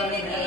Amen.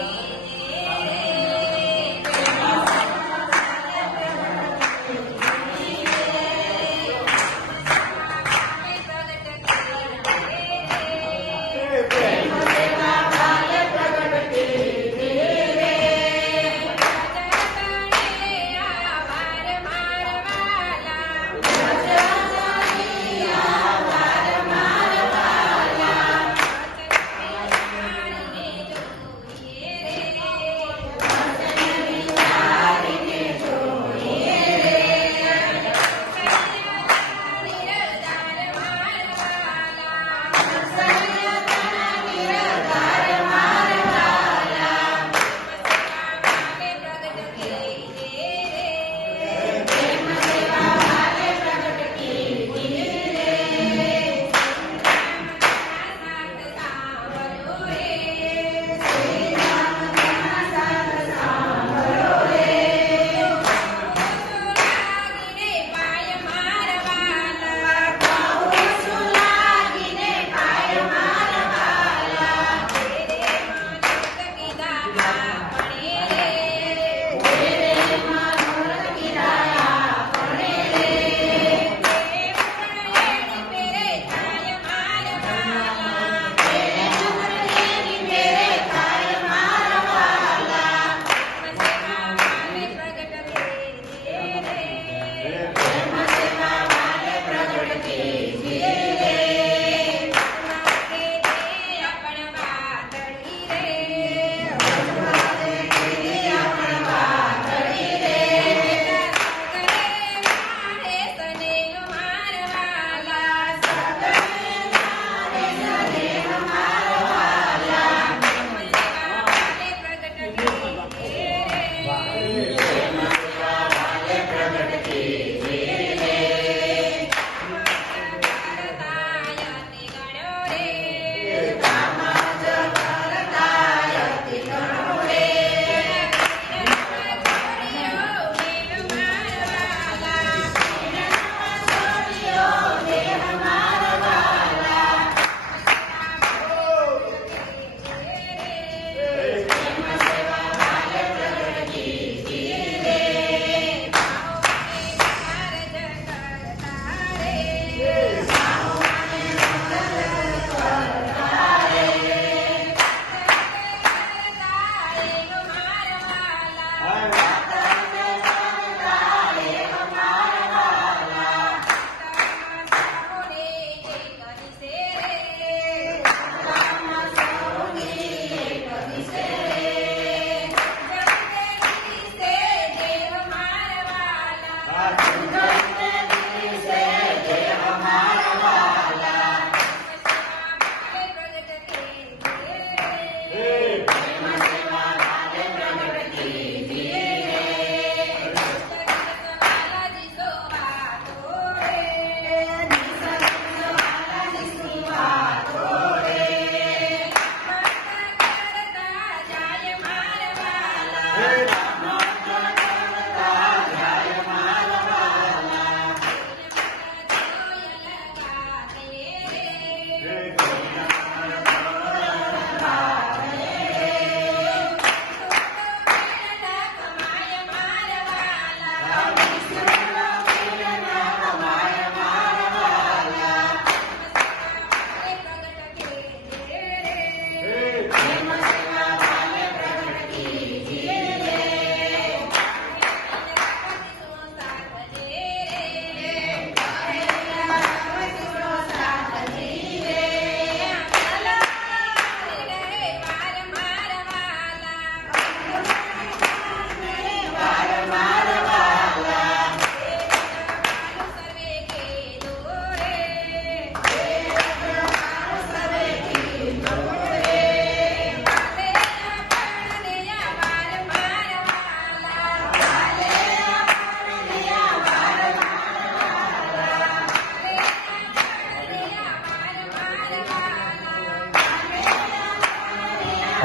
ค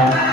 รับ